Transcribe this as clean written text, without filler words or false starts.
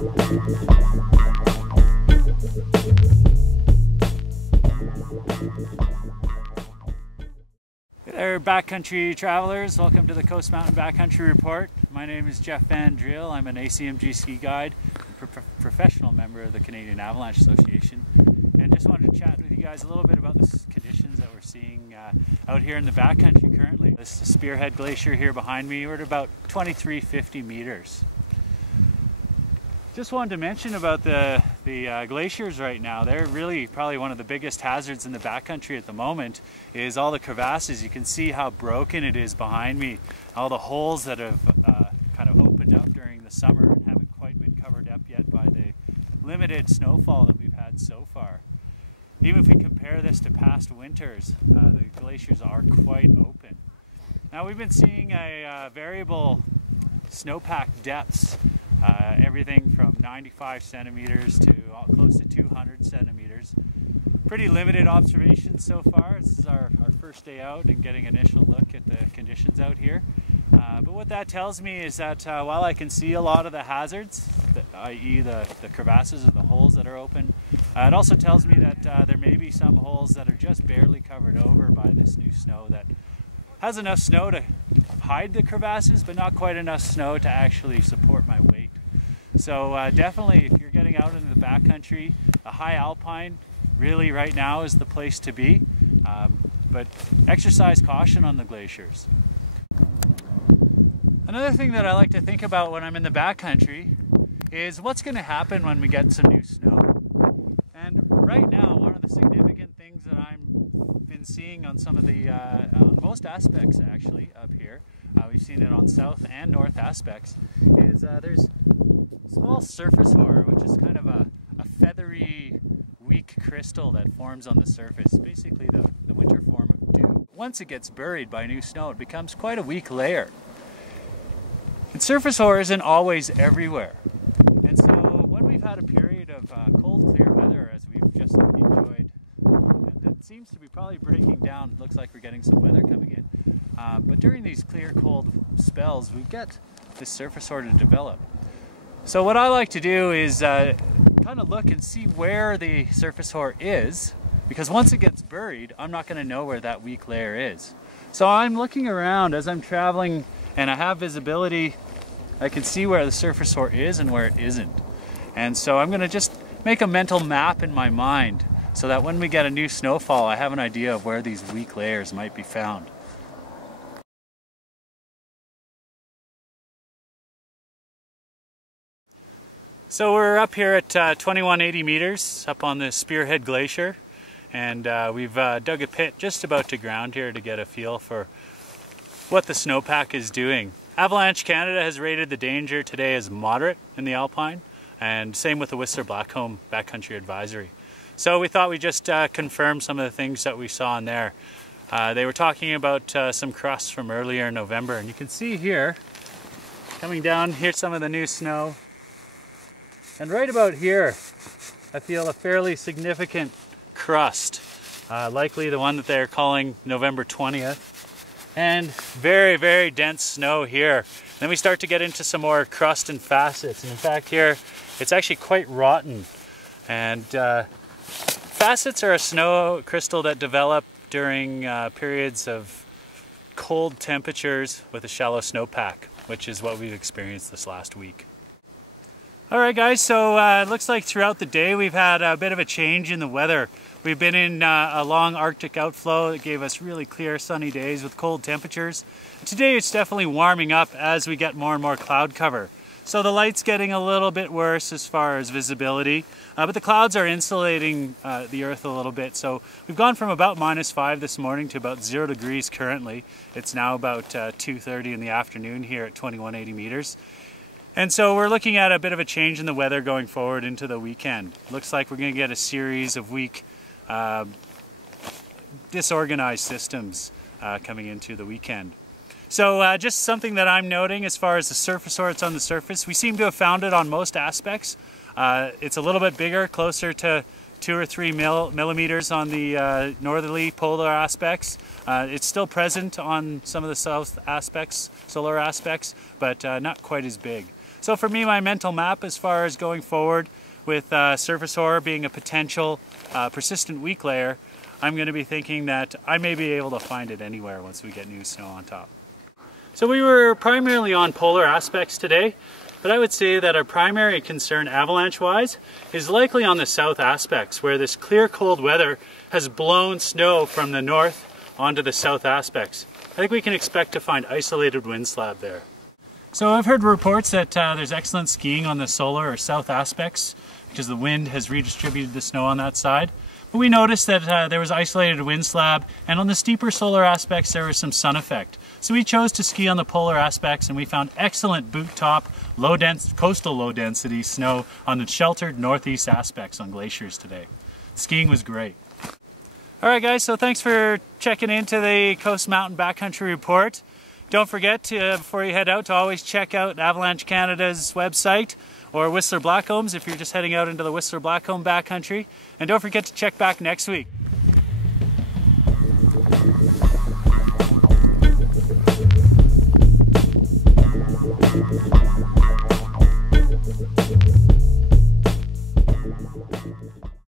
Hey there, backcountry travelers. Welcome to the Coast Mountain Backcountry Report. My name is Jeff Van Driel. I'm an ACMG ski guide, professional member of the Canadian Avalanche Association, and just wanted to chat with you guys a little bit about the conditions that we're seeing out here in the backcountry currently. This is Spearhead Glacier here behind me. We're at about 2350 meters. Just wanted to mention about the glaciers right now. They're really probably one of the biggest hazards in the backcountry at the moment is all the crevasses. You can see how broken it is behind me. All the holes that have kind of opened up during the summer and haven't quite been covered up yet by the limited snowfall that we've had so far. Even if we compare this to past winters, the glaciers are quite open. Now we've been seeing a variable snowpack depths. Everything from 95 centimeters to close to 200 centimeters. Pretty limited observations so far. This is our first day out and getting an initial look at the conditions out here. But what that tells me is that while I can see a lot of the hazards, i.e. the crevasses or the holes that are open, it also tells me that there may be some holes that are just barely covered over by this new snow that has enough snow to hide the crevasses, but not quite enough snow to actually support my weight. So definitely, if you're getting out into the backcountry, a high alpine really right now is the place to be. But exercise caution on the glaciers. Another thing that I like to think about when I'm in the backcountry is what's going to happen when we get some new snow. And right now, one of the significant things that I've been seeing on some of the, on most aspects actually up here, we've seen it on south and north aspects, is there's small surface hoar, which is kind of a feathery, weak crystal that forms on the surface, basically the winter form of dew. Once it gets buried by new snow, it becomes quite a weak layer. And surface hoar isn't always everywhere. And so when we've had a period of cold, clear weather, as we've just enjoyed, and it seems to be probably breaking down, looks like we're getting some weather coming in, but during these clear, cold spells, we get this surface hoar to develop. So what I like to do is kind of look and see where the surface hoar is, because once it gets buried, I'm not going to know where that weak layer is. So I'm looking around as I'm traveling and I have visibility. I can see where the surface hoar is and where it isn't. And so I'm going to just make a mental map in my mind so that when we get a new snowfall, I have an idea of where these weak layers might be found. So we're up here at 2180 meters up on the Spearhead Glacier, and we've dug a pit just about to ground here to get a feel for what the snowpack is doing. Avalanche Canada has rated the danger today as moderate in the Alpine, and same with the Whistler Blackcomb Backcountry Advisory. So we thought we'd just confirm some of the things that we saw in there. They were talking about some crusts from earlier in November, and you can see here, coming down, here's some of the new snow. And right about here, I feel a fairly significant crust, likely the one that they're calling November 20th. And very, very dense snow here. Then we start to get into some more crust and facets. And in fact here, it's actually quite rotten. And facets are a snow crystal that develop during periods of cold temperatures with a shallow snowpack, which is what we've experienced this last week. Alright guys, so it looks like throughout the day we've had a bit of a change in the weather. We've been in a long Arctic outflow that gave us really clear sunny days with cold temperatures. Today it's definitely warming up as we get more and more cloud cover. So the light's getting a little bit worse as far as visibility, but the clouds are insulating the earth a little bit. So we've gone from about -5 this morning to about 0 degrees currently. It's now about 2:30 in the afternoon here at 2180 meters. And so we're looking at a bit of a change in the weather going forward into the weekend. Looks like we're going to get a series of weak, disorganized systems coming into the weekend. So just something that I'm noting as far as the surface hoar that's on the surface, we seem to have found it on most aspects. It's a little bit bigger, closer to 2 or 3 millimeters on the northerly polar aspects. It's still present on some of the south aspects, solar aspects, but not quite as big. So for me, my mental map as far as going forward with surface hoar being a potential persistent weak layer, I'm going to be thinking that I may be able to find it anywhere once we get new snow on top. So we were primarily on polar aspects today, but I would say that our primary concern avalanche-wise is likely on the south aspects, where this clear cold weather has blown snow from the north onto the south aspects. I think we can expect to find isolated wind slab there. So I've heard reports that there's excellent skiing on the solar or south aspects because the wind has redistributed the snow on that side. But we noticed that there was isolated wind slab, and on the steeper solar aspects there was some sun effect. So we chose to ski on the polar aspects, and we found excellent boot top, coastal low density snow on the sheltered northeast aspects on glaciers today. Skiing was great. Alright guys, so thanks for checking into the Coast Mountain Backcountry Report. Don't forget to, before you head out, to always check out Avalanche Canada's website or Whistler Blackcombs if you're just heading out into the Whistler Blackcomb Backcountry. And don't forget to check back next week.